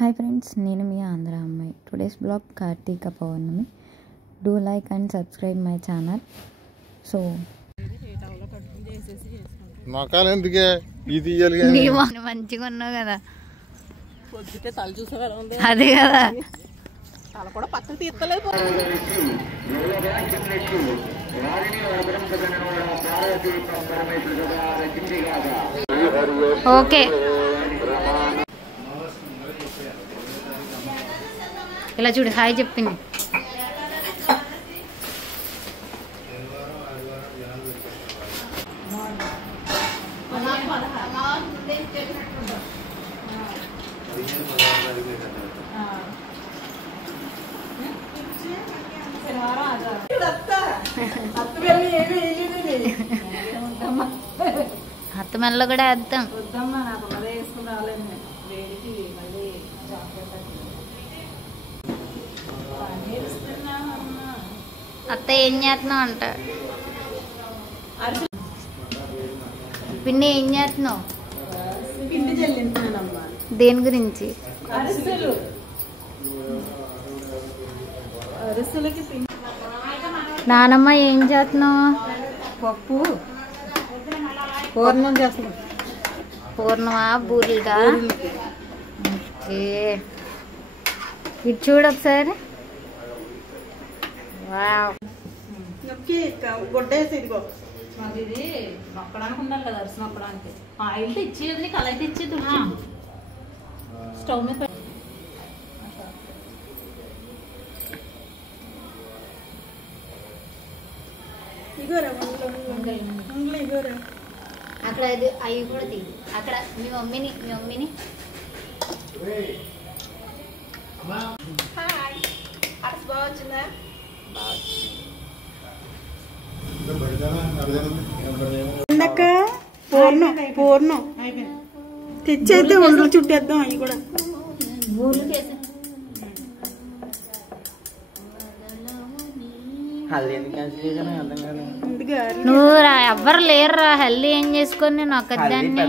Hi friends, నేను మీ ఆంధ్ర అమ్మాయి. Today's blog Karthika Pournami. Do like and subscribe my channel. So మొక్కలు ఎందుకే ఇది మంచిగా ఉన్నావు కదా, అదే కదా. ఓకే, ఇలా చూడు, హాయ్ చెప్పింది. అత్త మెల్ల కూడా వేద్దాం. అత్త ఏం చేస్తున్నావు అంట. పిండి ఏం చేస్తున్నావు? దేని గురించి? నానమ్మ ఏం చేస్తున్నావు? పప్పు పూర్ణం చేస్తున్నాం. పూర్ణమా బూరెలుగా? ఓకే, ఇది చూడు ఒకసారి. వావ్, గుడ్డేసి ఇదిగో మాది ఇది నొక్కడానికి ఉండాలి కదా, అరిసి నొక్కడానికి. ఆయిల్ తెచ్చేది, కళాయి తెచ్చేది స్టవ్ మీద. అక్కడ అవి కూడా తీయి. అక్కడ మీ మమ్మీని పూర్ణం తెచ్చైతే ఉండలు చుట్టేద్దాం. అవి కూడా నువ్వు ఎవ్వరు లేరురా. హెల్దీ ఏం చేసుకొని నేను ఒక్కదాన్ని.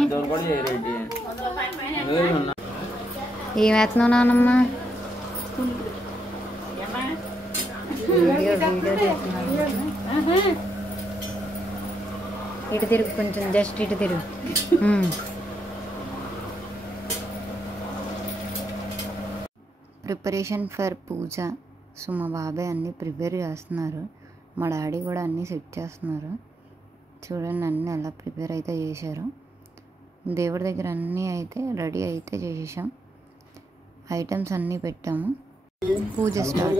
ఏం వేస్తున్నావు నానమ్మ? ఇటు తిరుగు, కొంచెం జస్ట్ ఇటు తిరుగు. Preparation for puja. సో మా బాబాయ్ అన్నీ ప్రిపేర్ చేస్తున్నారు, మా డాడీ కూడా అన్నీ సెట్ చేస్తున్నారు. చూడండి, అన్నీ అలా ప్రిపేర్ అయితే చేశారు. దేవుడి దగ్గర అన్నీ అయితే రెడీ అయితే చేసేసాం. ఐటమ్స్ అన్నీ పెట్టాము. పూజ స్టార్ట్.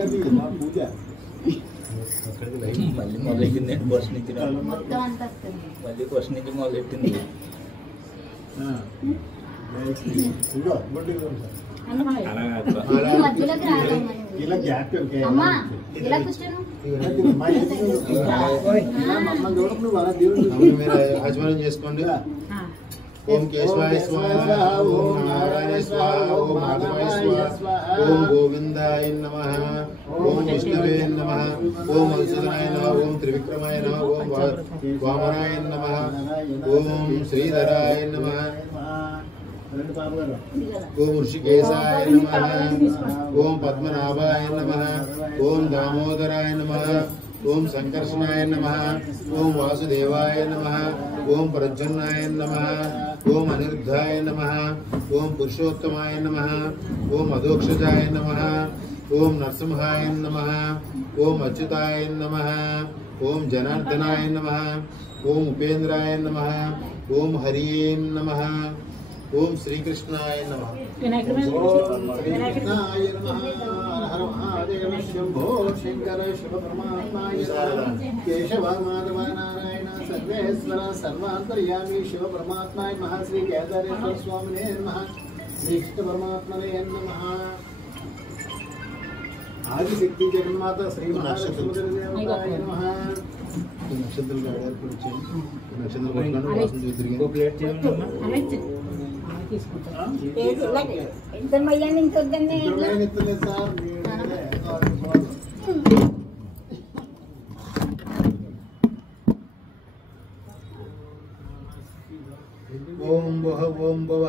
ఆచమనం చేసుకోండి. ఓం కేశవాయ స్వాహ, ఓం నారాయణ స్వాహ, ఓం మాధవాయ స్వాహ, ఓం గోవిందాయ నమః, ఓం విష్ణవే నమః, ఓం మధుసూదనాయ నమః, ఓం త్రివిక్రమాయ నమః, ఓం వామనాయ నమః, ఓం శ్రీధరాయ నమః, ఓం ఋషికేశాయ నమః, ఓం పద్మనాభాయ నమః, ఓం దామోదరాయ నమః, ఓం సంకర్షణాయ నమః, ఓం వాసుదేవాయ నమః, ఓం ప్రజ్వన్నాయ నమః, ఓం అనిరుద్ధాయ నమః, ఓం పురుషోత్తమాయ నమః, ఓం అధోక్షజాయ నమః, ఓం నరసింహాయ నమః, ఓం అచ్యుతాయ నమః, ఓం జనార్దనాయ నమః, ఓం ఉపేంద్రాయ నమః, ఓం హరియే నమః, ఓం శ్రీకృష్ణాయ నమః. శ్రీకృష్ణాయ నమః. హర మహాదేవ శంభో శంకర శివ పరమాత్మాయ కేశవ మాధవ నారాయణ సర్వేశ్వర సర్వాంతర్యామి శివ పరమాత్మాయ నమః. శ్రీ కేదారేశ్వర స్వామినే నమః. శ్రీకృష్ణ పరమాత్మనే నమః. ఆదిశక్తి జగన్మాత శ్రీ మహాలక్ష్మీదేవాయ నమః. నక్షత్రాలు ఏర్పరిచాయి. నక్షత్రాలు తిరిగి ప్లేట్ చేయండి. ఓం భవ ఓం భవ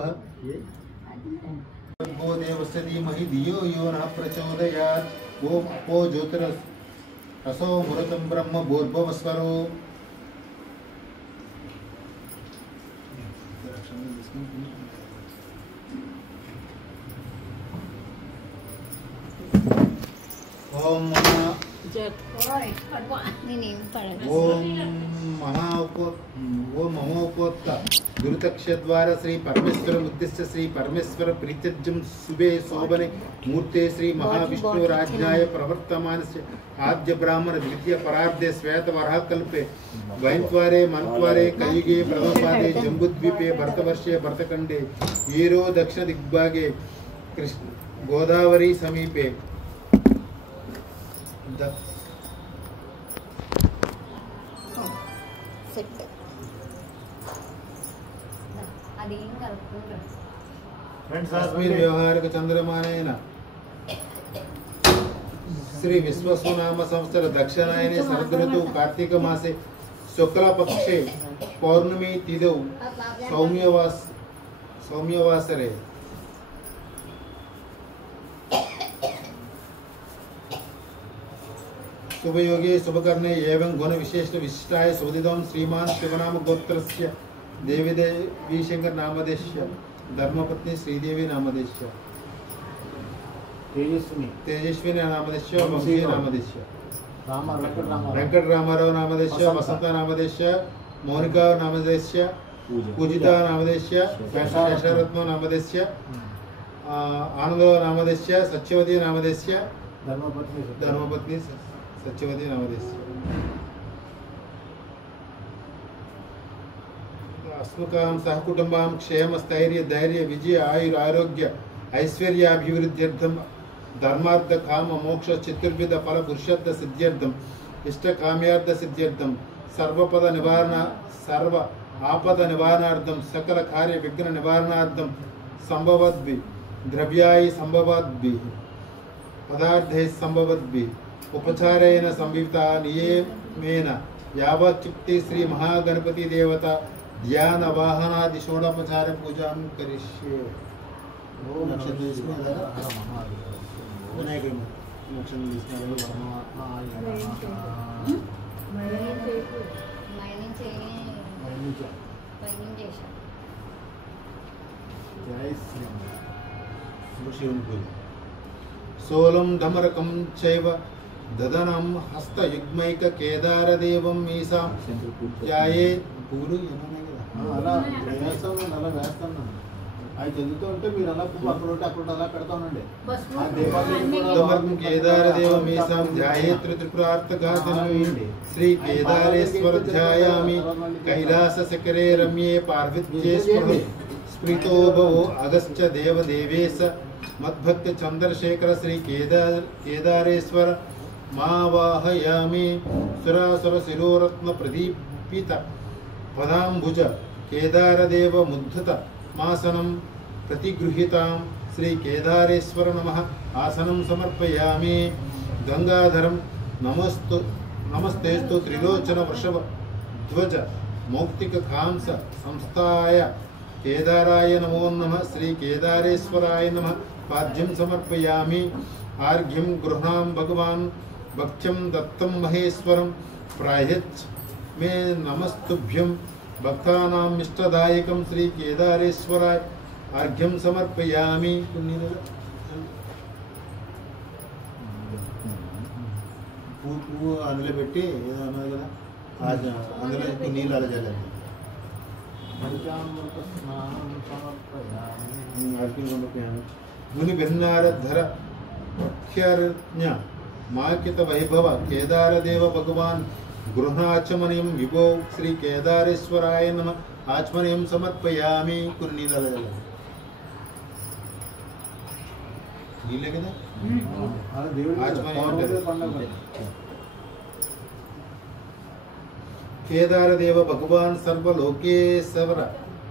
देवस्य धीमहि धियो यो नः प्रचोदयात् ओम अपो ज्योतिरसो मृतं ब्रह्म भूर्भुवस्वरो ओम ओम महोपोत्त गुरुतक्षद्वार श्री परमेश्वर उद्देश्य श्री परमेश्वर प्रीत्यज्यम शुभे शोभने मूर्ते श्री महाविष्णु राज्याय प्रवर्तमानस्य आद्य ब्राह्मण द्वितीय परार्धे श्वेत वराह कल्पे वैन्त्वारे मन्त्वारे कलियुगे प्रथमपादे जम्बुद्वीपे भरतवर्षे भरतखण्डे ईरो दक्षिण दिग्भागे कृष्ण गोदावरी समीपे अस्मिन् व्यवहारिक चंद्रमानेन श्री विश्वसुनाम संवत्सर दक्षिणायने शरदृतु कार्तिक मासे शुक्ल पक्षे पौर्णमी तिथौ सौम्यवासरे शुभयोगे शुभकर्णे एवं गुण विशेष विशिष्टाय शुभदिदं श्रीमान शिवनाम गोत्रस्य देवी शंकर नामदेश्य धर्मपत्नी श्रीदेवी नामदेश्य तेजस्विनी नामदेश्य वंशी नामदेश्य वेंकट रामाराव नामदेश्य वसंत नामदेश्य मोनिका नामदेश्य पूजिता नामदेश्य शेषरत्न नामदेश्य आनंद नामदेश्य सत्यवती नामदेश्य धर्मपत्नी सत्यवती नामदेश्य अस्मकां सहकुटुम्बां क्षेम स्थैर्य धैर्य विजय आयुर आरोग्य ऐश्वर्याभिवृद्ध्यर्थं धर्मार्थ काम मोक्ष चतुर्विध फल पुरुषार्थ सिद्ध्यर्थं इष्ट काम्यार्थ सिद्ध्यर्थं सर्वपद निवारण सर्व आपद निवारणार्थं सकल कार्य विघ्न निवारणार्थं संभवद्भि द्रव्याय संभवद्भि पदार्थैः संभवद्भि उपचारेण संविता नियमेन यावच्युक्ति श्री महागणपति देवता ध्यान वाहनादि षोडोपचार पूजा करिष्ये। सोलं डमरकं चैव ददनं हस्तयुग्मैक केदारदेवं मीसां ध्याये पूरु అలా వేస్తాను అవి చదువుతూ ఉంటే మీరు అలా అక్కడ అలా పెడతా ఉండండి కేదారదేవ మీసాం ధ్యాయేత్ర త్రిపురార్థఘాతనం శ్రీ కేదారేశ్వర ధ్యాయామి కైలాస శిఖరే రమ్యే పార్వత్యే స్మృతో భవో అగస్త్య దేవదేవేశ మద్భక్త చంద్రశేఖర శ్రీ కేదారేశ్వర మావాహయామి సురాసుర శిరోరత్న ప్రదీపిత पदाम्बुज केदारदेव मुद्धत मासनं प्रतिगृहीतां श्री केदारेश्वर नमः आसनं समर्पयामि गंगाधरं नमस्तेस्तु त्रिलोचन वृषभ ध्वज मौक्तिक कांस संस्थाय केदाराय नमो नमः श्री केदारेश्वराय नमः पाद्यं समर्पयामि आर्घ्यं गृह्णां भगवान् भक्ष्यं दत्तं महेश्वरं प्रायच्छ मे नमस्तुभ्यं भक्तानां इष्टदायकं श्री केदारेश्वराय अर्घ्यं समर्पयामि। పువ్వు అందులో పెట్టి ఏదో అన్నది కదా అందులో నీళ్ళు అలా చల్లండి ముని భిన్నారధర ప్రఖ్యారజ్ఞ మాకిత వైభవ కేదారదేవ భగవాన్ గృహాచమనీయం విభో శ్రీ కేదారేశ్వరాయ నమః ఆచమనీయం సమర్పయామి కొన్ని నీళ్ళే కదా కేదారదేవ భగవాన్ సర్వలోకేశ్వర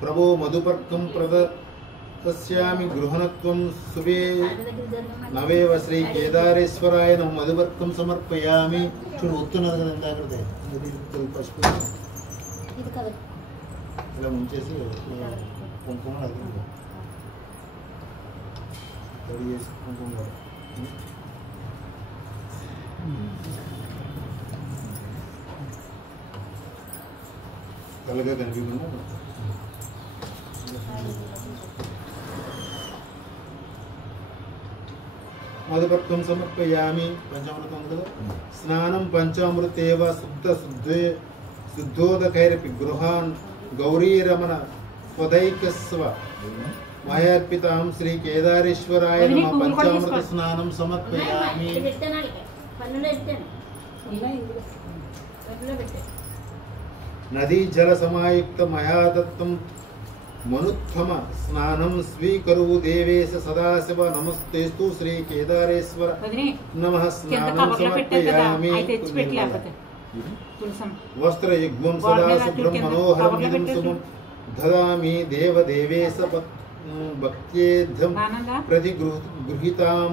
ప్రభో మధుపర్కం ప్రదశ్యామి గృహణత్వం శుభే నవేవ శ్రీ కేదారేశ్వరాయ నమః మధుపర్కం సమర్పయామి చూడు ఒత్తున్నది కదా ఇందాకదే పసుపు ఇలా ముంచేసి కుంకుమ రెడీ చేసి కుంకుమ కూడా. కలగా కనిపించకుండా మధుపత్వం సమర్పయామి. పంచామృతం కదా. స్నానం పంచామృతేవ శుద్ధోదకైరపి గృహాన్ గౌరీరమణ స్వదైకస్వ మయార్పితాం శ్రీ కేదారేశ్వరాయ నమః. పంచామృత స్నానం సమర్పయామి. నదీ జల సమాయుక్త మయాదత్తం మనుత్తమ స్నానం స్వీకరు దేవేశ సదాశివ నమస్తేస్తు శ్రీ కేదారేశ్వర నమః. స్నానం సమర్పయామి. వస్త్రయుగ్మం సదా శుభ్రం మనోహరం ఇదం శుభం దదామి దేవదేవేశ భక్త్యేద్ధం ప్రతిగృహీతాం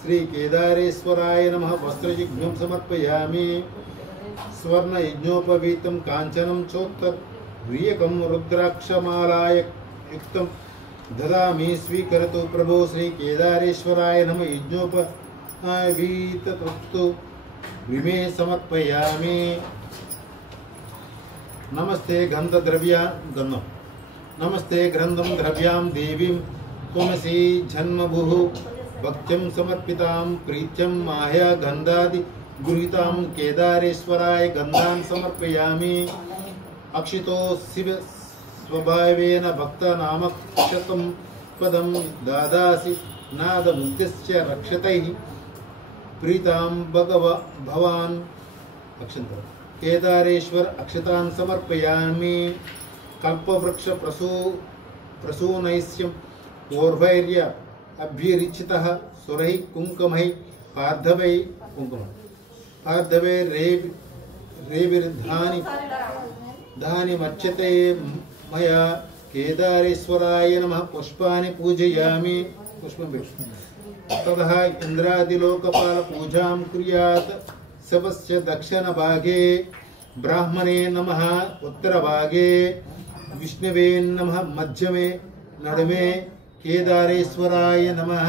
శ్రీ కేదారేశ్వరాయ నమః. వస్త్రయుగ్మం సమర్పయామి. స్వర్ణ యజ్ఞోపవీతం కాంచనం చోత్తరీయకం రుద్రాక్షమాలాయ యుక్తం దదామి స్వీకరతు ప్రభో శ్రీ కేదారేశ్వరాయ నమః. యజ్ఞోపవీతతస్తు విమే సమర్పయామి. నమస్తే గంధం నమస్తే గ్రంథం ద్రవ్యాం దేవీం త్వమసి జన్మభుః భక్త్యం సమర్పితాం ప్రీత్యం మాహ్య గంధాది గృహీతాం కేదారేశ్వరాయ గంధాన్ సమర్పయామి. అక్షితో శివ స్వభావేన భక్త నామక్షతం పదం దాదాసి నాదముద్యస్య రక్షతైః ప్రీతాం భవాన్. అక్షంత కేదారేశ్వర అక్షతాన్ సమర్పయామి. కల్పవృక్ష ప్రసూనైస్యం ఓర్వైర్య అభ్యరిచితః సురై కుంకుమై పార్థవై రేవిర్ధాని మచ్యతే మయా కేదారేశ్వరాయ నమః. పుష్పాని పూజయామి. పుష్పం తదః ఇంద్రాదిలోకపాల పూజాం కుర్యాత్. శవస్య దక్షిణ భాగే బ్రాహ్మణే నమః. ఉత్తర భాగే విష్ణవే నమః. మధ్యమే నడుమే కేదారేశ్వరాయ నమః.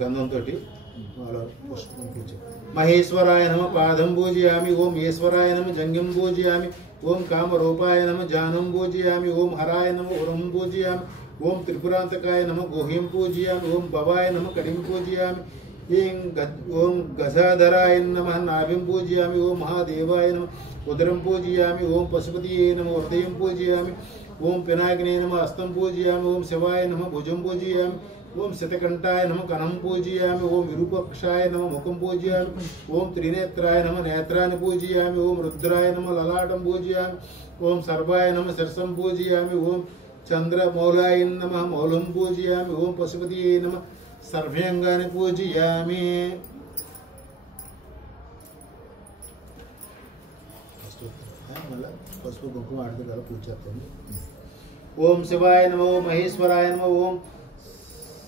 గంధంతో పుష్పం పూజ. మహేశ్వరాయ నమ పాదం పూజయామి. ఓం ఈశ్వరాయ నమ జంఘం పూజయామి. ఓం కామరూపాయ నమ జానం పూజయామి. ఓం హరాయ నమ ఉరం పూజయామి. ఓం త్రిపురాంతకాయ నమ గుహ్యం పూజయామి. ఓం భవాయ నమ కడిం పూజయామి. ఓం గజాధరాయ నమ నాభిం పూజయామి. ఓం మహాదేవాయ నమ ఉదరం పూజయామి. ఓం పశుపతియే నమ హృదయం పూజయామి. ఓం పినాకినే నమ హస్తం పూజయామి. ఓం శివాయ నమ భుజం పూజయామి. ఓం శతకంఠాయ నమ కణం పూజయామి. ఓం విరూపక్షాయ నమ ముఖం పూజయామి. ఓం త్రినేత్రాయ నమ నేత్రాన్ని పూజయామి. ఓం రుద్రాయ నమ లలాటం పూజయామి. ఓం సర్వాయ నమ శిరసం పూజయామి. ఓం చంద్రమౌళాయ నమ మౌలం పూజయామి. ఓం పశుపతియే నమ సర్వాంగాన్ని పూజయామి. పసుపు కుంకుమ ఆడుతూ పూజ చేస్తాను. ఓం శివాయ నమ. ఓం మహేశ్వరాయ నమ. ఓం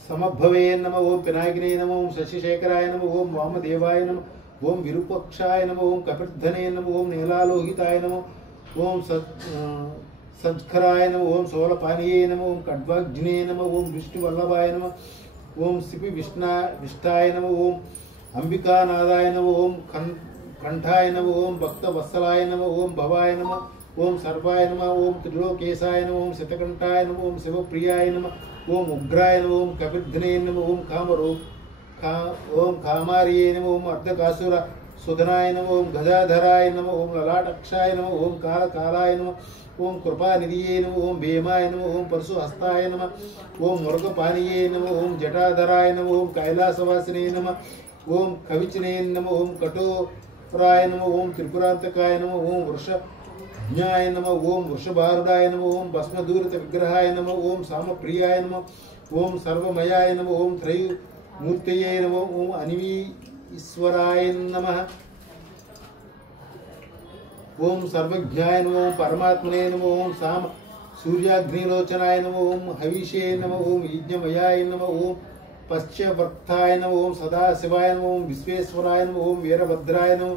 సమభవే నమ. ఓం పినాకినే నమ. ఓం శశిశేఖరాయ నమ. ఓం వామదేవాయ నమ. ఓం విరూపక్షాయ నమ. ఓం కపిర్ధనే నమ. ఓం నీలాలోహితాయ నమ. ఓం సజ్ఖరాయ నమ. ఓం శూలపానీయే నమ. ఓం ఖడ్వాగ్నే నమ. ఓం విష్ణువల్లభాయ నమ. ఓం శిపి విష్టాయ నమ. ఓం అంబికానాదాయ నమ. ఓం కంఠాయ నమ. ఓం భక్తవత్సలాయ నమ. ఓం భవాయ నమ. ఓం సర్వాయ నమ. ఓం త్రిలోకేశాయ నమ. ఓం శతకంఠాయ నమ. ఓం శివప్రియాయ నమ. ఓం ఉగ్రాయ నమ. ఓం కపిర్ధనే నమ. ఓం ఓం కామార్యే నమ. ఓం అర్ధకాసుర సుధనాయ నమ. ఓం గజాధరాయ నమ. ఓం లలాటక్షాయ నమ. ఓం కాలకాలాయ నమ. ఓం కృపానిధియే నమ. ఓం భీమాయ నమ. ఓం పరశుహస్తాయ నమ. ఓం మురుగపానీయే నమ. ఓం జటాధరాయ నమ. ఓం కైలాసవాసినే నమ. ఓం కవిచనే నమ. ఓం కఠోరాయ నమ. ఓం త్రిపురాంతకాయ నమ. ఓం వృషజ్ఞాయ నమ. ఓం వృషభారుడాయ నమ. ఓం భస్మదూరిత విగ్రహాయ నమ. ఓం సామప్రియాయ నమ. ఓం సర్వమయాయ నమ. ఓం త్రయమూర్తయే నమ. ఓం అనివీశ్వరాయ నమ. ఓం సర్వజ్ఞాయ నమ. ఓం పరమాత్మనే నమ. ఓం సామ సూర్యాగ్నిలోచనాయ నమ. ఓం హవిషే నమ. ఓం యజ్ఞమయాయ నమ. ఓం పశ్చవర్తాయ నమ. ఓం సదాశివాయ నమ. ఓం విశ్వేశ్వరాయ నమ. ఓం వీరభద్రాయ నమ.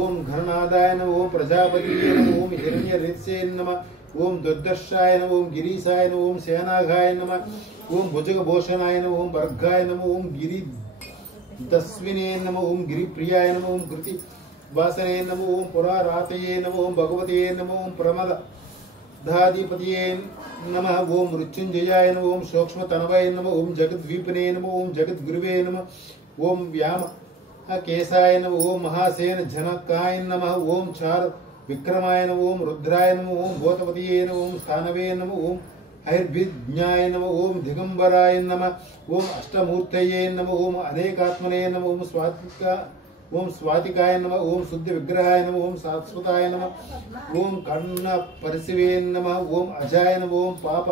ఓం ఘననాదాయ నమః ఓం ప్రజాపతియే నమః ఓం హిరణ్యరిత్సే నమః ఓం దుర్దర్శాయ నమః ఓం గిరీశాయ నమః ఓం సేనాఘాయ నమః ఓం భుజగభూషణాయ నమః ఓం భర్గాయ నమః ఓం గిరి దస్వినే నమః ఓం గిరిప్రియాయ నమః ఓం కృతి వాసనే నమః ఓం పురారాతయే నమః ఓం భగవతే నమః ఓం ప్రమదాధిపతియే नमः ओम मृत्युंजयाय नमः ओम सूक्ष्मतनवाय नमः ओम जगद्वीपने नमः ओम जगद्गुरुवे नमः ओम व्याम केशाय नमः ओम महासेन जनकाय नमः ओम चार विक्रमाय नमः ओम रुद्राय नमः ओम भूतपतिये नमः ओम स्थानवे नमः ओम हरिर्भिज्ञाय नमः ओम दिगंबराय नमः ओम अष्टमूर्तये नमः ओम अनेकात्मने नमः ओम स्वातिकाय नमः ओम शुद्ध विग्रहाय नमः ओम शाश्वताय नमः ओम कर्ण परशिवे नमः ओम अजाय नमः ओम पाप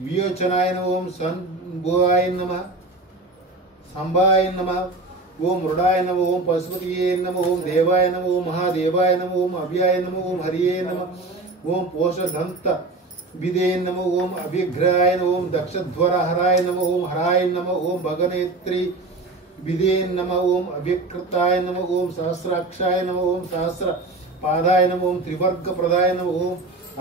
वियोचनाय नमः ओम संभुवाय नमः संभाय नमः ओम मृडाय नमः ओम पशुपतिये नमः ओम देवाय नमः ओम महादेवाय नमः ओम अव्याय नमः ओम हरिये नमः ओम पोषदंत विदे नमः ओम अभिग्रहाय नमः ओम दक्षध्वरहराय नमः ओम हराय नमः ओम भगनेत्री विदे नमः ओम अभिकृताय नमः ओम सहस्राक्षाय नमः ओम सहस्र पादाय नमः ओम त्रिवर्ग प्रदाय नमः ओम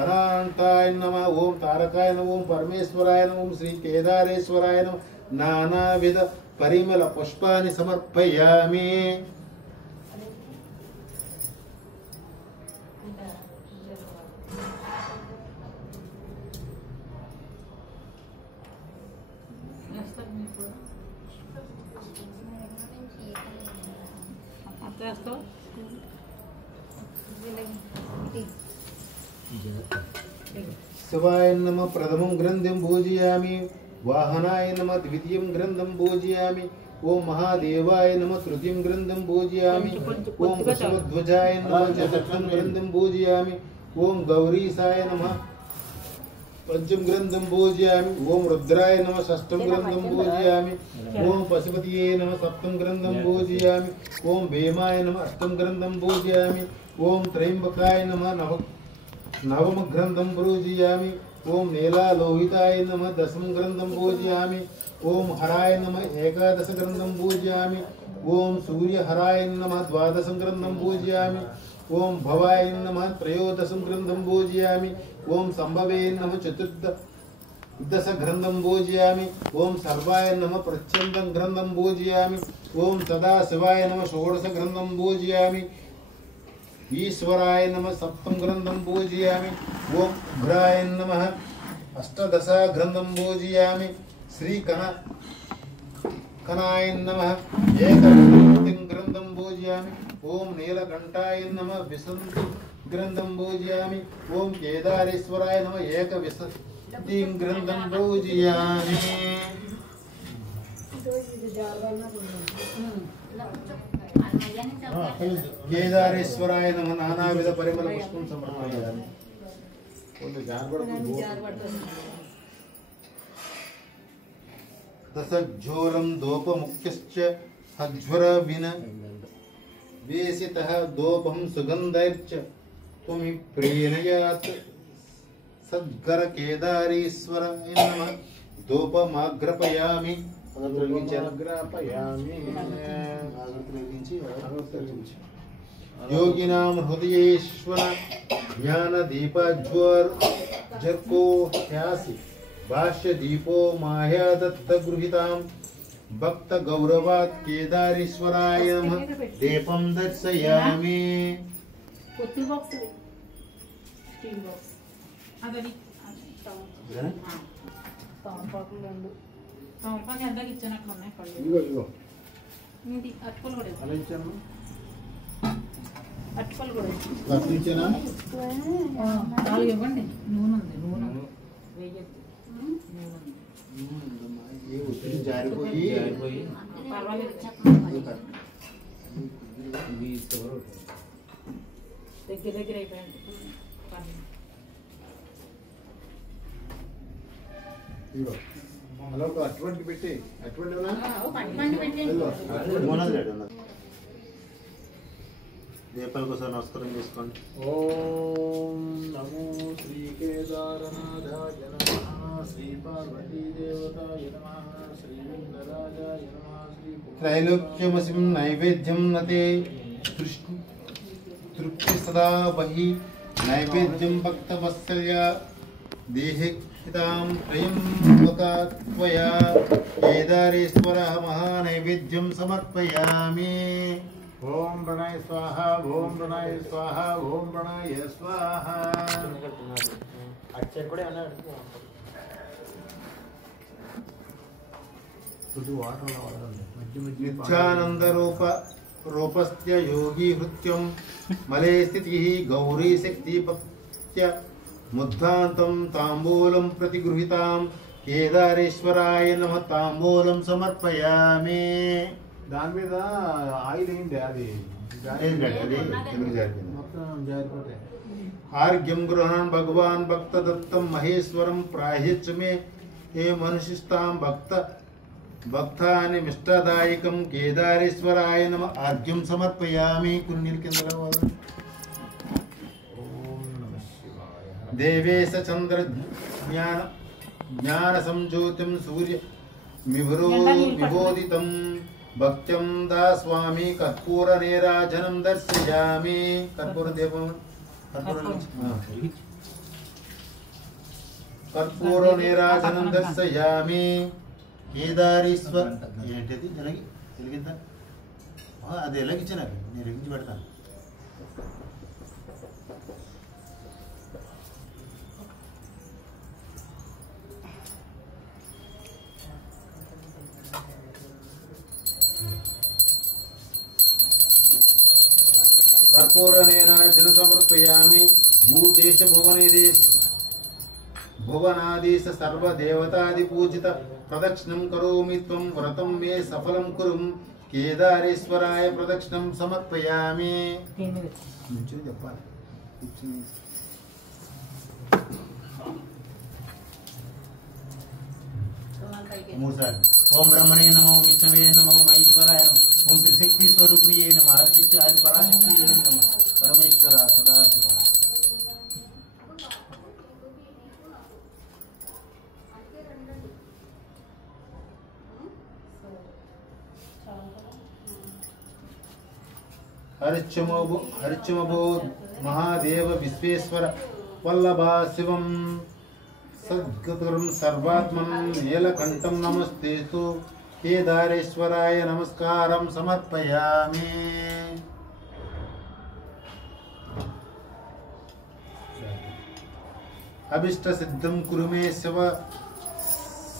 अनंताय नमः ओम तारकाय नमः ओम परमेश्वराय नमः ओम श्री केदारेश्वराय नमः नानाविध परिमल पुष्पाणि समर्पयामि शिवाय नमः प्रथमं ग्रंथं पूजयामि वाहनाय नमः द्वितीयं ग्रंथं पूजयामि ओम महादेवाय नमः तृतीयं ग्रंथं पूजयामि ओम वृषभध्वजाय नमः चतुर्थं ग्रंथं पूजयामि ओम गौरीशाय नमः पंचम ग्रंथं पूजयामि ओम रुद्राय नमः षष्ठं ग्रंथं पूजयामि ओम पशुपतिये नमः सप्तम ग्रंथं पूजयामि ओम भीमाय नमः अष्टम ग्रंथं पूजयामि ओम त्रयंबकाय नमः नवम ग्रंथं पूजयामि ओम नीलालोहिताय नमः दशम ग्रंथं पूजयामि ओम हराय नमः एकादश ग्रंथं पूजयामि ओम सूर्यहराय नमः द्वादशं ग्रंथं पूजयामि ओम भवाय नमः त्रयोदशं ग्रंथं पूजयामि ओम संभवे नमः चतुर्दश ग्रंथं पूजयामि ओम सर्वाय नमः प्रच्छन्दं ग्रंथं पूजयामि ओम सदाशिवाय नमः षोडश ग्रंथं पूजयामि ईश्वराय नमः सप्तम ग्रंथं पूजयामि ओम उग्राय नमः अष्टादश ग्रंथं पूजयामि श्री कनाय नमः एकविंशतिं ग्रंथं पूजयामि ओम नीलकंठाय नमः विशंति ग्रंथं पूजयामि ओम केदारेश्वराय नमः एकविंशतिं ग्रंथं पूजयामि केदारेश्वराय नमः नानाविध परिमल पुष्पं समर्पयामि दशज्वरं दोपमुख्यश्च हज्वर विन वेसितः दोपं सुगन्धैर्च त्वमि प्रेणयात् सद्गर केदारेश्वराय नमः दोपमाग्रपयामि योगिनां हृदयेश्वर ज्ञान दीपाज्वर जर्को ह्यासि भाष्य दीपो माह्या दत्त गृहीतां भक्त गौरवात् केदारेश्वराय नमः दीपं दर्शयामि అటుపలు కూడా ఇవ్వండి నూనె ఉంది నూనె వేయద్దు దగ్గర దగ్గర అయిపోయింది అటువంటి పెట్టి అటువంటి దీపాల కోసం నమస్కారం చేసుకోండి ఓం నమో శ్రీ కేదారనాథాయ నమః శ్రీ పార్వతీ దేవతాయ నమః శ్రీ విఘ్నరాజాయ నమః శ్రీ త్రైలోక్యమసిం నైవేద్యం నతే तृप्ति सदा बहि नैवेद्यं भक्तवत्सल्य देहे हितां त्रयम्बका त्वया केदारेश्वरः महानैवेद्यं समर्पयामि। ओम प्रणय स्वाहा ओम प्रणय स्वाहा ओम प्रणय स्वाहा। नित्यानंद रूपस्य योगी हृत्यं मले स्थितिः गौरी शक्ति भक्त्य मुद्धान्तं तांबूलं प्रतिगृहीतां केदारेश्वराय नमः तांबूलं समर्पयामि। దాని మీద ఆయిల్ ఏంటి అది ఆర్ఘ్యం గృహణం భగవాన్ భక్త దత్తం మహేశ్వరం ప్రాహ్యచ్చ మే ఏ మనుషిస్తాం భక్తాని మిష్టదాయకం కేదారేశ్వరాయ నమ ఆర్ఘ్యం సమర్పయామి। కొన్ని కింద దేవేశ చంద్ర జ్ఞాన సంజ్యోతిం సూర్య విభోదితం భక్త్యం దాస్వామి కర్పూర నీరాజనం దర్శయామి। కర్పూర దీపం కర్పూర నీరాజనం దర్శయామి। కేదారేశ్వర ఏంటిది వెలిగిద్దా అది వెలిగించు నాకు నేను వెలిగించి పెడతాను। कर्पूर नीराजन समर्पयामि। भूतेश भुवनादेश सर्वदेवतादि पूजित प्रदक्षिणं करोमि त्वं व्रतं मे सफलं कुरु केदारेश्वराय प्रदक्षिणं समर्पयामि। ओम ब्रह्मणे नमो विष्णवे नमो महेश्वराय नमः ओम त्रिशक्ति स्वरूपिणे नमः आदित्य आदि पराशक्ति नमः परमेश्वर सदाशिव। हरिचमभो महादेव विश्वेश्वर वल्लभा शिवं सद्गुरुं सर्वात्मनं नीलकण्ठं नमस्तेस्तु केदारेश्वराय नमस्कारं समर्पयामि। अभीष्ट सिद्धं कुरु मे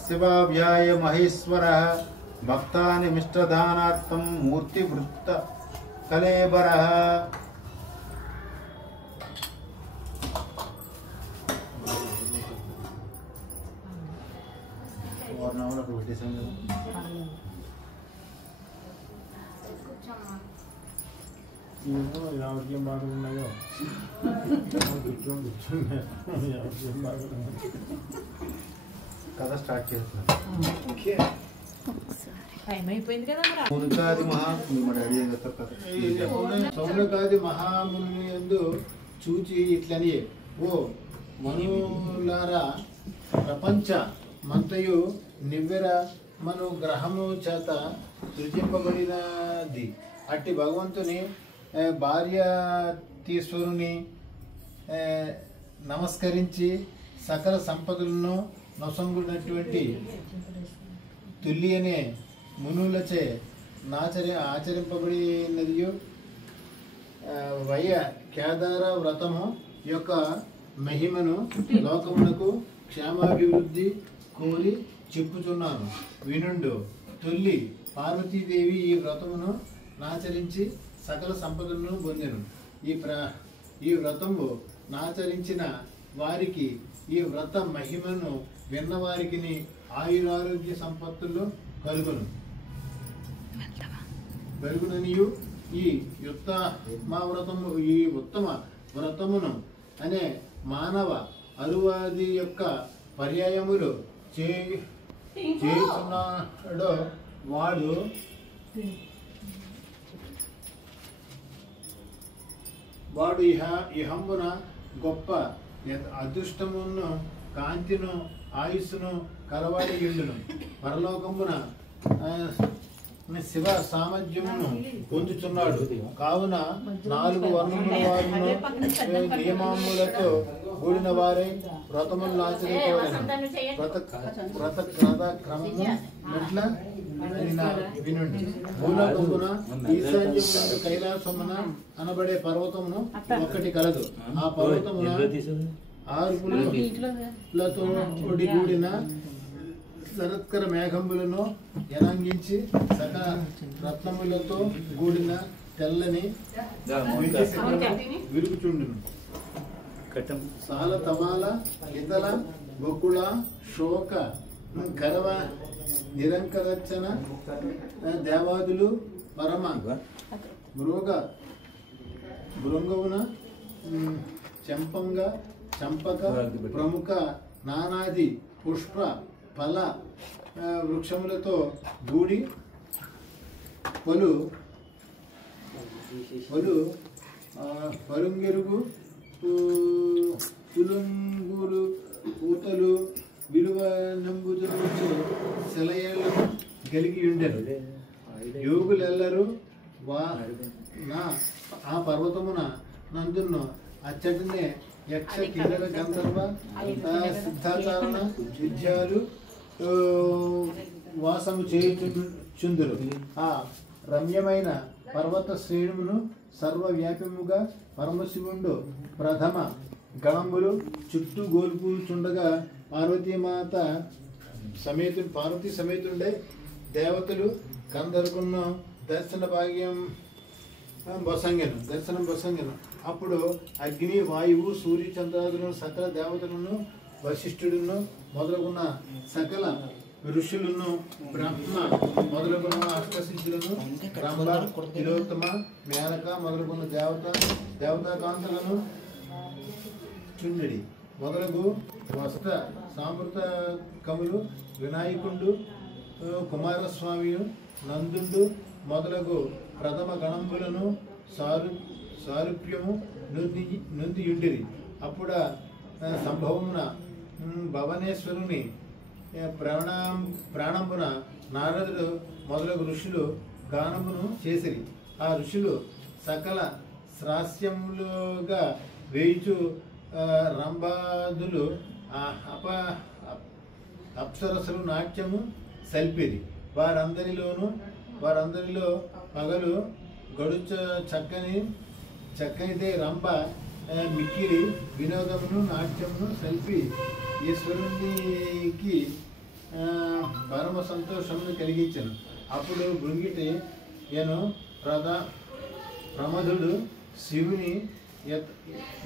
शिवाभ्याय महेश्वरः भक्तानि मिष्टदानार्थं मूर्तिवृत्त कलेबरः। కథ స్టార్ట్ చేస్తున్నా। సౌనకాది మహాముని యందు చూచి ఇట్లని ఓ మనులారా ప్రపంచ మంతయు నివ్వెర మను గ్రహము చేత సృజింపబడినది అట్టి భగవంతుని భార్య తీశ్వరుని నమస్కరించి సకల సంపదలను నొసంగునటువంటి తుల్లి అనే మునులచే ఆచరింపబడినదియు వయ కేదార వ్రతము యొక్క మహిమను లోకమునకు క్షేమాభివృద్ధి కోరి చెప్పుచున్నాను వినుండు। తొల్లి పార్వతీదేవి ఈ వ్రతమును నాచరించి సకల సంపదలను పొందెను। ఈ వ్రతము నాచరించిన వారికి ఈ వ్రత మహిమను విన్నవారికి ఆయురారోగ్య సంపత్తులు కలుగుననియు ఈ ఉత్తమ వ్రతమును అనే మానవ అరువాది యొక్క పర్యాయములు చేయుచున్నాడో వాడు ఇహంబున గొప్ప అదృష్టమును కాంతిను ఆయుస్సును కలవాడి యుండును। పరలోకమున శివ సామర్థ్యమును పొందుతున్నాడు. కావున 4 వర్ణముల వారును నియమములతో కూడిన వారై వ్రతములను ఆచరించవలెను. వ్రత క్రమము ఎట్లా వినండి. భూలోకమున ఈశాన్యమున కైలాసమున అనబడే పర్వతమును ఒకటి కలదు. ఆ పర్వతమున 6 పులులతో కూడిన శరత్కర మేఘములను ఎనంగించి సకల రత్నములతో కూడిన తెల్లని విరుగుచుండును. సాల తమాల ఇతల బొక్కుళ శోక కరవ నిరంకరచన దేవాదులు పరమ మృంగవున చంపక ప్రముఖ నానాది పుష్ప ఫల వృక్షములతో గూడి పలు పలుంగెరుగు పులుంగులు పూతలు విలువ నంబుజులతో సెలయేళ్లను కలిగి ఉండెను. యోగులెల్లరూ ఆ పర్వతమున నందును అచ్చటినే యక్ష కిన్నర గంధర్వ సిద్ధాచారణ విద్యాలు వాసము చేయుచుందురు. ఆ రమ్యమైన పర్వత శ్రేణుమును సర్వవ్యాప్యముగా పరమశివుండు ప్రథమ గణములు చుట్టూ గోల్పుచుండగా పార్వతీ సమేతుండే దేవతలు గంధర్వును దర్శనం బొసంగెను. అప్పుడు అగ్ని, వాయువు, సూర్య, చంద్రాదులను సకల దేవతలను వశిష్ఠుడును మొదలుగున్న సకల ఋషులను బ్రహ్మ మొదలుగున్న అష్టసిద్ధులను రంభ, తిలోత్తమ, మేనక మొదలుగున్న దేవతాకాంతలను చుండెడి మొదలగు వస్త్ర సామృత కములు వినాయకుడు, కుమారస్వామియు, నందుడు మొదలగు ప్రథమ గణంబులను సారూప్యము నొందియుండిరి. అప్పుడ సంభవమున భవనేశ్వరుని ప్రాణంబున నారదుడు మొదలగు ఋషులు గానమును చేసిరి. ఆ ఋషులు సకల శ్రాస్యములుగా వేయుచు రంభాదులు అప్సరసులు నాట్యము సల్పిరి. వారందరిలో పగలు గడుచ చక్కనిదే రంభ మిక్కిలి వినోదమును నాట్యమును సల్పి ఈశ్వరునికి పరమ సంతోషమును కలిగించను. అప్పుడు భృంగిటి ప్రమదుడు శివుని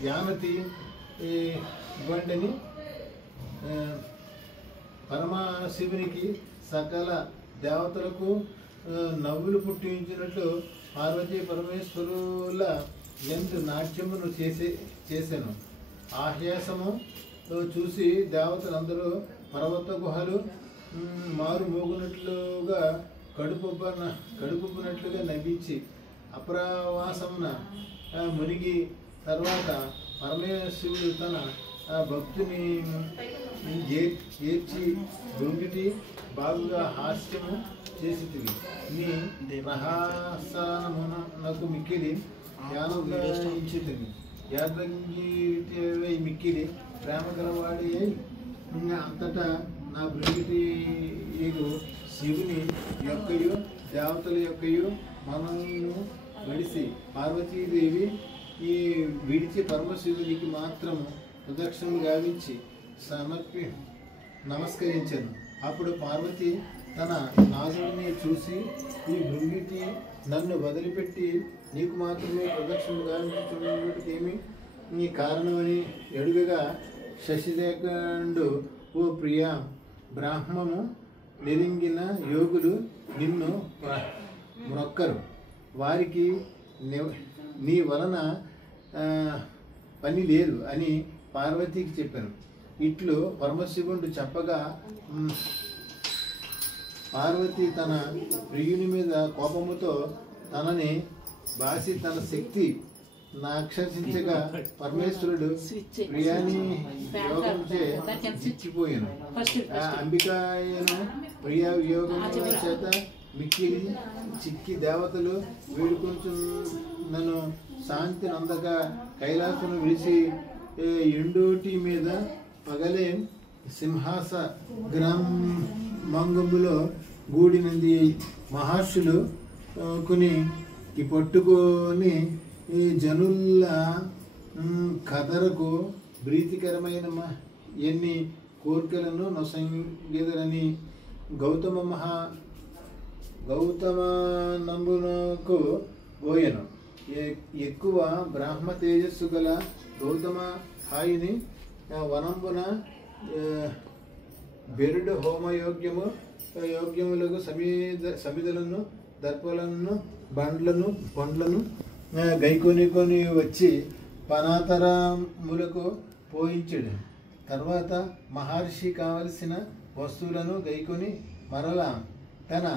యానతి బండిని పరమశివునికి సకల దేవతలకు నవ్వులు పుట్టించినట్లు పార్వతీ పరమేశ్వరుల ఎందు నాట్యమును చేశాను. ఆహ్యాసము చూసి దేవతలందరూ పర్వత గుహలు మారు మోగునట్లుగా కడుపునట్లుగా నవ్వించి అప్రవాసమున మునిగి తర్వాత పరమేశ్వరుడు తన భక్తుని ఏర్చి దొంగిటి బాగుగా హాస్యము చేసి నీ ప్రహాసనమునకు మిక్కిలి యాదగిరి మిక్కిలి ప్రేమ గలవాడి అంతటా నా బృంగిటి శివుని యొక్కయు దేవతల యొక్కయు మనను విడిసి పార్వతీదేవి విడిచి పరమశివునికి మాత్రము ప్రదక్షిణం గావించి నమస్కరించాను. అప్పుడు పార్వతి తన నాగుడిని చూసి, ఈ భృంగిటి నన్ను వదిలిపెట్టి నీకు మాత్రమే ప్రదక్షిణ గావించుచున్నటికి ఏమి నీ కారణమని అడుగగా, శశిరేఖండు, ఓ ప్రియా, బ్రాహ్మము నెరింగిన యోగులు నిన్ను మొక్కరు, వారికి నీ వలన పని లేదు అని పార్వతికి చెప్పాను. ఇట్లు పరమశివుడు చెప్పగా పార్వతి తన ప్రియుని మీద కోపముతో తనని బాసి తన శక్తి నాక్షసించగా పరమేశ్వరుడు ప్రియాని యోగంచే చిక్కిపోయాను. అంబికాయను ప్రియ యోగం చేత మిక్కిలి చిక్కి దేవతలు వేడుకొంచు నన్ను శాంతి నందక కైలాసను విడిచి ఎండోటి మీద పగలే సింహాస గ్రామంగములో గూడినంది మహర్షులు ఈ పట్టుకొని ఈ జనుల కదరకు ప్రీతికరమైన ఎన్ని కోరికలను నొసంగెదరని గౌతమ నంబునకు పోయెను. ఎక్కువ బ్రాహ్మ తేజస్సు గల గౌతమ హాయిని వనంబున బెరుడు హోమయోగ్యములకు సమిధులను దర్పలను పండ్లను గైకొని వచ్చి పనాతరములకు పోయించడు. తర్వాత మహర్షి కావలసిన వస్తువులను గైకొని మరలా తన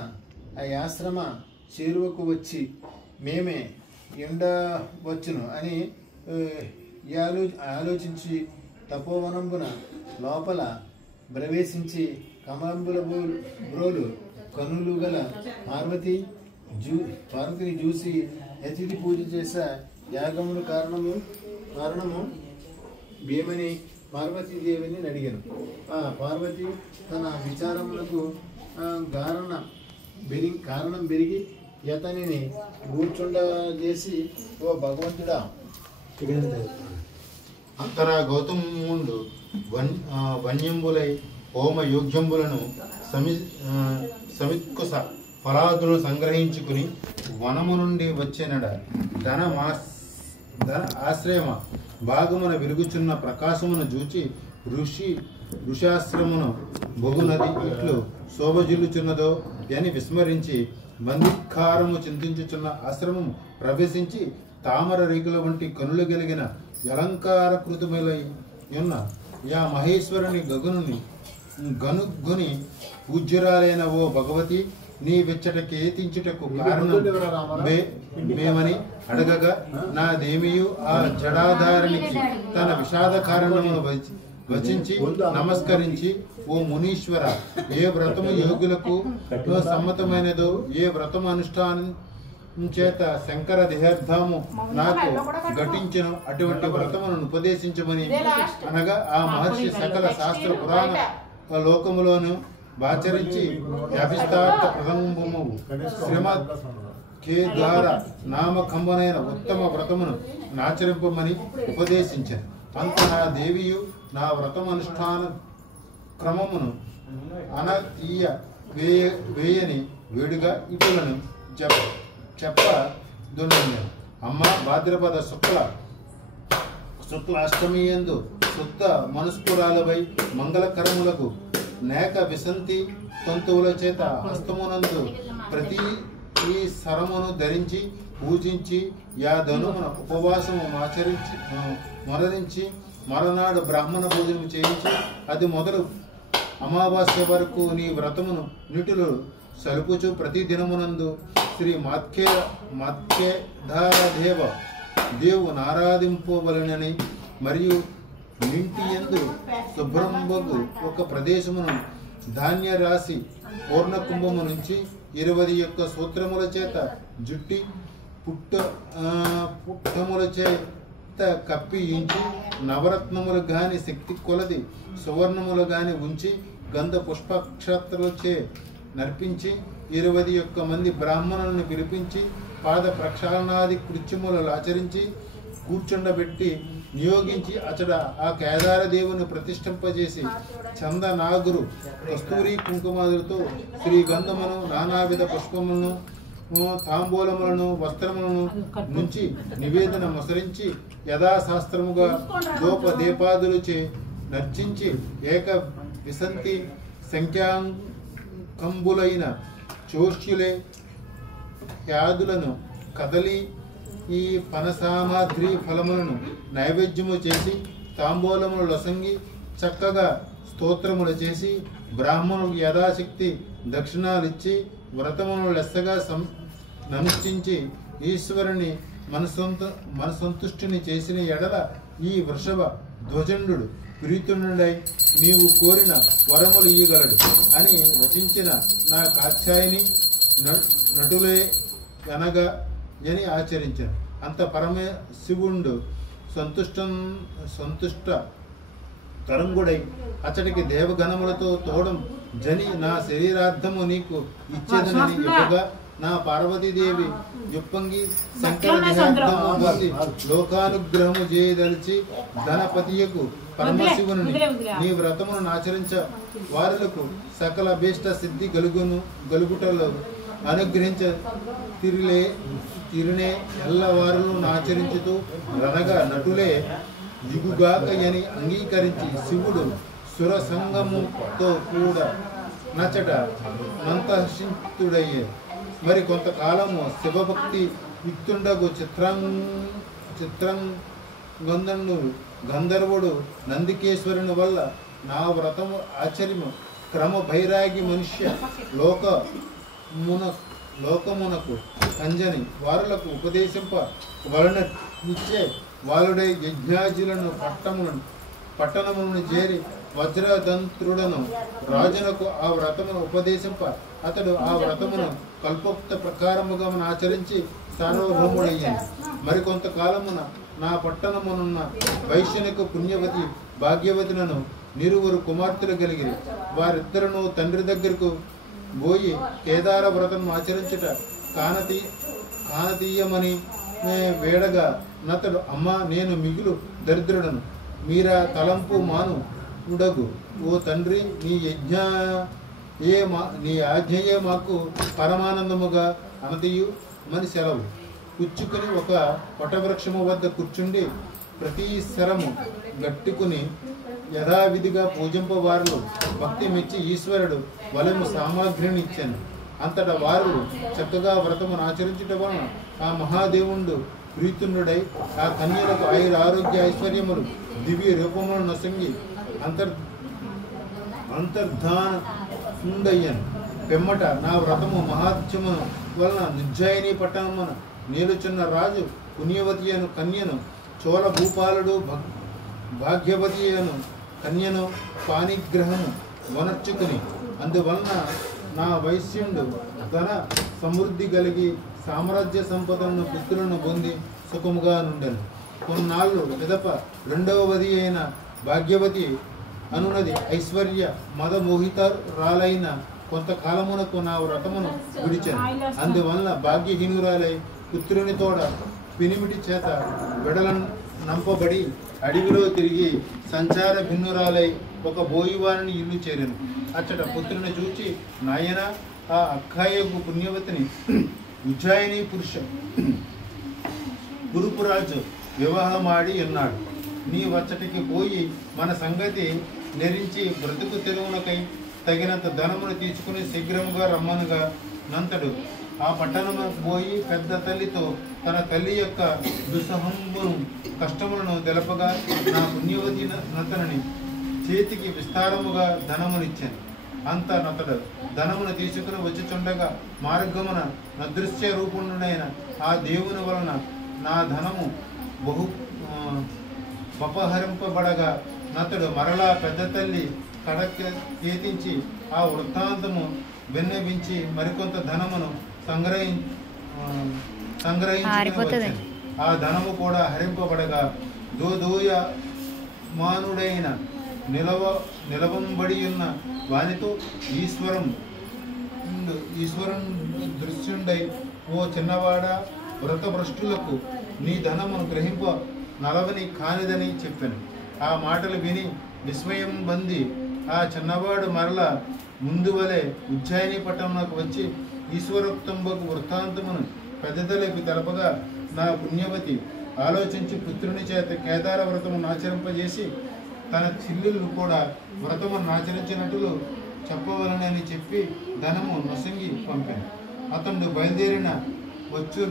ఆశ్రమ చేరువకు వచ్చి మేమే ఎండవచ్చును అని ఆలోచించి తపోవనంబున లోపల ప్రవేశించి కమలంబుల బ్రోలు కనులు గల పార్వతిని చూసి అతిథి పూజ చేసే యాగమును కారణము భీమని పార్వతీదేవిని అడిగాను. పార్వతి తన విచారములకు కారణం పెరిగి యతనిని కూర్చుండజేసి ఓ భగవంతుడా అంతరా గౌతముండు వన్యంబులై హోమ యోగ్యంబులను సమిత్కుశ ఫలాదులను సంగ్రహించుకుని వనము నుండి వచ్చినడ ధన ఆశ్రయమ భాగమున వెలుగుచున్న ప్రకాశమును చూచి ఋషాశ్రమును బొగునది ఇట్లు శోభజిల్లుచున్నదో అని విస్మరించి బంధికారము చింతించుచున్న ఆశ్రమము ప్రవేశించి తామర రేకుల వంటి కనులు కలిగిన అలంకారకృతములై ఉన్న యా మహేశ్వరుని గనుగొని పూజ్యురాలైన ఓ భగవతి నీ వెచ్చట కేతించుటకు కారణం మేమని అడగగా నాదేమియు ఆ జడాధారునికి తన విషాద కారణమును వచించి నమస్కరించి ఓ మునీశ్వర ఏ వ్రతము యోగులకు సమ్మతమైనదో ఏ వ్రతము అనుష్ఠానం చేత శంకర దేహార్థము నాకు ఘటించను అటువంటి వ్రతమును ఉపదేశించమని అనగా ఆ మహర్షి సకల శాస్త్ర పురాణ లోకములోను ఆచరించి వ్యాపిస్తార్థ ప్రథమము శ్రీమద్ కేదార నామకంబనైన ఉత్తమ వ్రతమును నాచరింపమని ఉపదేశించాను. అంత నా దేవియు నా వ్రతమనుష్ఠాన క్రమమును అనతీయ వేయని వేడుగా ఇటులను చెప్పదున్నాను. అమ్మ భాద్రపద శుక్ల అష్టమి యందు శుద్ధ మనస్పురాలపై మంగళకరములకు నేక విసంతి తంతువుల చేత హస్తమునందు ప్రతి ఈ సరమును ధరించి పూజించి యా ధనుమున ఉపవాసము మొదరించి మరనాడు బ్రాహ్మణ భోజనం చేయించి అది మొదలు అమావాస్య వరకు నీ వ్రతమును నిటులు సలుపుచు ప్రతి దినమునందు శ్రీ మాత్కేధారదేవ దేవు నారాధింపవలనని మరియు నింటి యందు శుభ్రంబకు ఒక ప్రదేశమును ధాన్య రాశి పూర్ణ కుంభము నుంచి 21 సూత్రముల చేత జుట్టి పుట్టముల చేత కప్పియించి నవరత్నములు గాని శక్తి కొలది సువర్ణములు గాని ఉంచి గంధ పుష్పక్షత్రులచే నర్పించి 21 మంది బ్రాహ్మణులను పిలిపించి పాద ప్రక్షాళనాది కృత్యములు ఆచరించి కూర్చుండబెట్టి నియోగించి అచడ ఆ కేదార దేవుని ప్రతిష్ఠింపజేసి చందనాగురు కస్తూరి కుంకుమాదులతో శ్రీగంధమును నానావిధ పుష్పములను తాంబూలములను వస్త్రములను నుంచి నివేదన మొసరించి యథాశాస్త్రముగా దోపదీపాదులచే నర్చించి ఏక విసంతి సంఖ్యాంకంబులైన చోష్యులే హ్యాదులను కదలి ఈ పనసామాద్రి ఫలములను నైవేద్యము చేసి తాంబూలములు లొసంగి చక్కగా స్తోత్రములు చేసి బ్రాహ్మణులకు యథాశక్తి దక్షిణాలిచ్చి వ్రతమును లెస్సగా ననుష్ఠించి ఈశ్వరుని మన సంతుష్టిని చేసిన ఎడల ఈ వృషభ ధ్వజండు ప్రీతునుడై నీవు కోరిన వరములు ఇయ్యగలడు అని వచించిన నా కాత్యాయని నటులే అనగా అని ఆచరించారు. అంత పరమశివుండు సంతుష్ట తరంగుడై అతడికి దేవగణములతో తోడం జని నా శరీరార్థము నీకు ఇచ్చేదనని ఇవ్వగా నా పార్వతీదేవి యుప్పంగి శంకర దేహార్థము పొంది లోకానుగ్రహము చేయదలిచి ధనపతియకు పరమశివుని నీ వ్రతమును ఆచరించ వారులకు సకల అభీష్ట సిద్ధి గలుగుటలో అనుగ్రహించ తిరినే ఎల్లవారును ఆచరించుతూ రనగా నటులే దిగుగాక అని అంగీకరించి శివుడు సుర సంగముతో కూడా నచ్చట మంతహర్షితుడయ్యే. మరి కొంతకాలము శివభక్తి యుక్తుండగు గంధర్వుడు నందికేశ్వరుని వల్ల నా వ్రతము ఆచర్యము క్రమ భైరాగి మనుష్య లోకమునకు కంజని వారులకు ఉపదేశింప వలన నిచ్చే వాలుడై యజ్ఞాజులను పట్టణములను చేరి వజ్రదంత్రుడను రాజునకు ఆ వ్రతమును ఉపదేశింప అతడు ఆ వ్రతమును కల్పోక్త ప్రకారముగా ఆచరించి సార్వభౌముడయ్యాను. మరికొంతకాలమున నా పట్టణమునున్న వైశ్యునికు పుణ్యవతి భాగ్యవతినను నిరువురు కుమార్తెలు కలిగిరి. వారిద్దరును తండ్రి దగ్గరకు పోయి కేదార వ్రతం ఆచరించుట కానతీయమని వేడగా నతడు అమ్మ నేను మిగులు దరిద్రుడను మీరా తలంపు మాను ఉడగు ఓ తండ్రి నీ ఆజ్ఞయే మాకు పరమానందముగా అనతీయు మని సెలవు పుచ్చుకుని ఒక వటవృక్షము వద్ద కూర్చుండి ప్రతి శరము గట్టుకుని యథావిధిగా పూజింపవారులు భక్తి మెచ్చి ఈశ్వరుడు వలము సామాగ్రిని ఇచ్చాను. అంతటా వారు చక్కగా వ్రతమును ఆచరించుట వలన ఆ మహాదేవుండు ప్రీతునుడై ఆ కన్యలకు ఆరోగ్య ఐశ్వర్యములు దివ్య రూపములను నొసంగి అంతర్ధానుడయ్యను. పెమ్మట నా వ్రతము మహాత్యమును వలన ఉజ్జయిని పట్టణమున నేలుచున్న రాజు పుణ్యవతి అను కన్యను చోళ భూపాలుడు భాగ్యవతి అను కన్యను పానిగ్రహము వనర్చుకుని అందువలన నా వైశ్యుండు ధన సమృద్ధి కలిగి సామ్రాజ్య సంపదలను పుత్రులను పొంది సుఖముగా నుండెను. కొన్నాళ్ళు పిదప రెండవ వది అయిన భాగ్యవతి అనున్నది ఐశ్వర్య మదమోహితరాలైన కొంతకాలమునకు నా వ్రతమును విడిచాను. అందువలన భాగ్యహీనురాలై పుత్రుని తోడ పినిమిటి చేత నంపబడి అడవిలో తిరిగి సంచార భిన్నురాలై ఒక బోయివారిని ఇల్లు చేరాను. అచ్చట పుత్రుని చూచి నాయన ఆ అక్కాయకు పుణ్యవతిని ఉజ్జయిని పురుపురాజు వివాహమాడి ఉన్నాడు. నీ వచ్చటికి పోయి మన సంగతి నెరించి బ్రతుకు తెరువునకై తగినంత ధనమును తీసుకుని శీఘ్రముగా రమ్మనుగా నంతడు ఆ పట్టణమునకు పోయి పెద్ద తల్లితో తన తల్లి యొక్క దుస్సహంబును కష్టములను తెలపగా నా పుణ్యవతి నతనని చేతికి విస్తారముగా ధనమునిచ్చాను. అంత నతడు ధనమును తీసుకుని వచ్చుచుండగా మార్గమున నదృశ్య రూపుణుడైన ఆ దేవుని వలన నా ధనము అపహరింపబడగా నతడు మరలా పెద్ద తల్లి కడకేతించి ఆ వృత్తాంతము విన్నవించి మరికొంత ధనమును సంగ్రహించి ఆ ధనము కూడా హరింపబడగా దోదోయ మానుడైన నిలవంబడి ఉన్న వానితో ఈశ్వరం దృశ్యుండై ఓ చిన్నవాడ వ్రతభ్రష్టులకు నీ ధనమును గ్రహింప నలవని కానిదని చెప్పాను. ఆ మాటలు విని విస్మయం బంది ఆ చిన్నవాడు మరల ముందు వలె ఉజ్జయిని పట్టణమునకు వచ్చి ఈశ్వరోక్తంబకు వృత్తాంతమును పెద్దతలకు తెలపగా నా పుణ్యవతి ఆలోచించి పుత్రుని చేత కేదార వ్రతమును ఆచరింపజేసి తన చెల్లెళ్ళు కూడా వ్రతమును ఆచరించినట్లు చెప్పవలనని చెప్పి ధనము నొసంగి పంపాను. అతడు బయలుదేరిన వచ్చు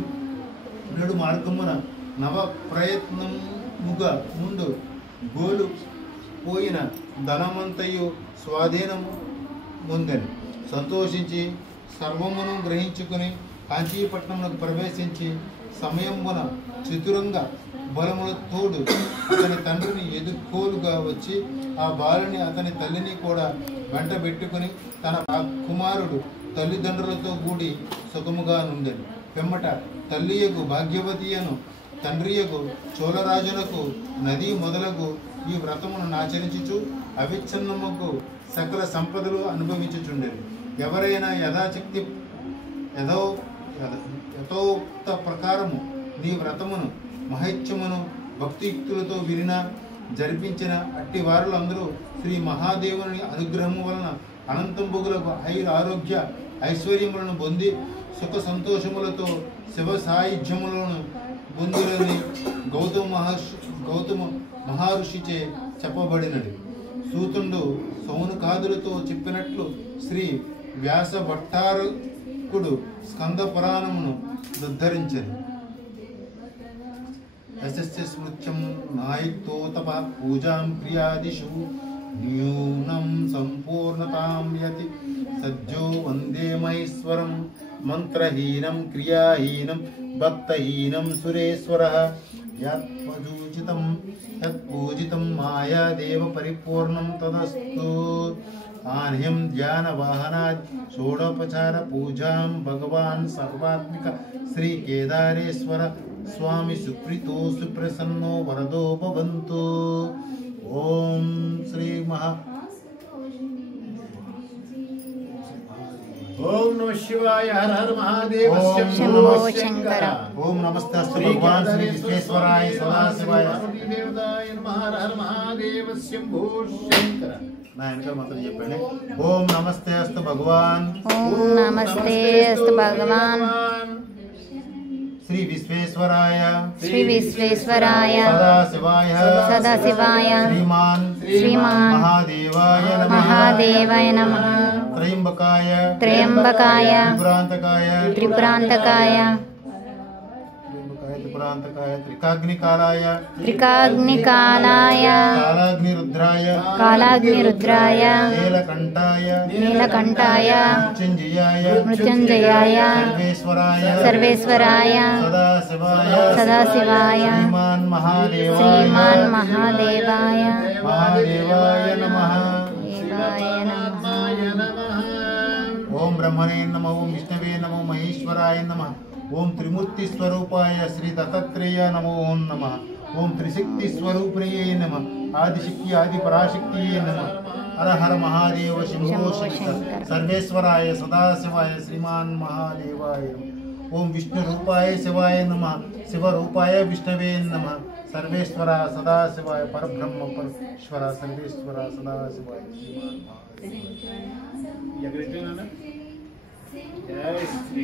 నడు మార్గమున నవ ప్రయత్నముగా ముందు గోలు పోయిన ధనమంతయు స్వాధీనము పొందెను. సంతోషించి సర్వమును గ్రహించుకుని కాంచీపట్నమునకు ప్రవేశించి సమయమున చతురంగ బలముల తోడు అతని తండ్రిని ఎదుర్కోలుగా వచ్చి ఆ బాలుని అతని తల్లిని కూడా వెంట పెట్టుకుని తన కుమారుడు తల్లిదండ్రులతో కూడి సుఖముగా నుండెను. పిమ్మట తల్లియగు భాగ్యవతియను తండ్రియగు చోళరాజునకు నది మొదలగు ఈ వ్రతమును ఆచరించుచు అవిచ్ఛిన్నముకు సకల సంపదలు అనుభవించుచుండెను. ఎవరైనా యథాశక్తి యథోక్త ప్రకారము నీ వ్రతమును మహత్యమును భక్తియుక్తులతో వినిన జరిపించిన అట్టి వారులందరూ శ్రీ మహాదేవుని అనుగ్రహము వలన అనంతంబుగులకు ఆరోగ్య ఐశ్వర్యములను పొంది సుఖ సంతోషములతో శివ సాయుధ్యములను పొందులని గౌతమ మహర్షిచే చెప్పబడినది. సూతుండు సౌనకాదులతో చెప్పినట్లు శ్రీ వ్యాస భట్టారకుడు స్కంద పురాణమును ఉద్ధరించను. యశస్య స్మృత్యం నాయక్తోతప పూజాం క్రియాదిషు న్యూనం సంపూర్ణతాం యతి సజ్జో వందే మహేశ్వరం మంత్రహీనం క్రియాహీనం భక్తహీనం సురేశ్వరః యత్పూజితం మాయాదేవ పరిపూర్ణం తదస్తు. ఆన్యం ధ్యాన వాహనాద్ షోడోపచార పూజాం భగవాన్ సర్వాత్మిక శ్రీ కేదారేశ్వర స్వామి సుప్రీతో సుప్రసన్నో వరదో భవంతు. ఓం శ్రీ ఓం నమః శివాయ. హర హర మహాదేవ. శంభో శంకర. ఓం నమస్తేస్తు భగవాన్ శ్రీ విశ్వేశ్వరాయ సదాశివాయ. దేవతాయ నమః. హర హర మహాదేవ. శంభో శంకర. నా వెనక మాత్రం చెప్పండి. ఓం నమస్తేస్తు భగవాన్. ఓం నమస్తే అస్తు భగవాన్ శ్రీ విశ్వేశ్వరాయ శ్రీ విశ్వేశ్వరాయ సదాశివాయ సదాశివాయ శ్రీమాన్ మహాదేవాయ నమః. మహాదేవాయ నమః. త్రయంబకాయ త్రయంబకాయ త్రిపురాంతకాయ త్రికాగ్నికాలాయ త్రికాగ్నికాలాయ కాలాగ్నిరుద్రాయ నీలకంఠాయ మృత్యుంజయాయ సర్వేశ్వరాయ సదాశివాయ శ్రీమాన్ మహాదేవాయ నమః. ఓం బ్రహ్మణే నమః. ఓం విష్ణవే నమః. మహేశ్వరాయ నమః. ఓం త్రిమూర్తి స్వరూపాయ శ్రీ దత్తాత్రేయ నమో నమః. ఓం త్రిశక్తి స్వరూపిణ్యై నమః. ఆదిశక్తి ఆది పరాశక్తియే నమః. హర హర మహాదేవ. శంభో శంకర. సర్వేశ్వరాయ సదాశివాయ శ్రీమాన్ మహాదేవాయ నమః. ఓం విష్ణు రూపాయ శివాయ నమః. శివరూపాయ విష్ణవే నమః. సర్వేశ్వర సదాశివాయ పరబ్రహ్మ పరమేశ్వర సర్వేశ్వర సదాశివాయ శ్రీమాన్ మహాదేవాయ. జై శ్రీ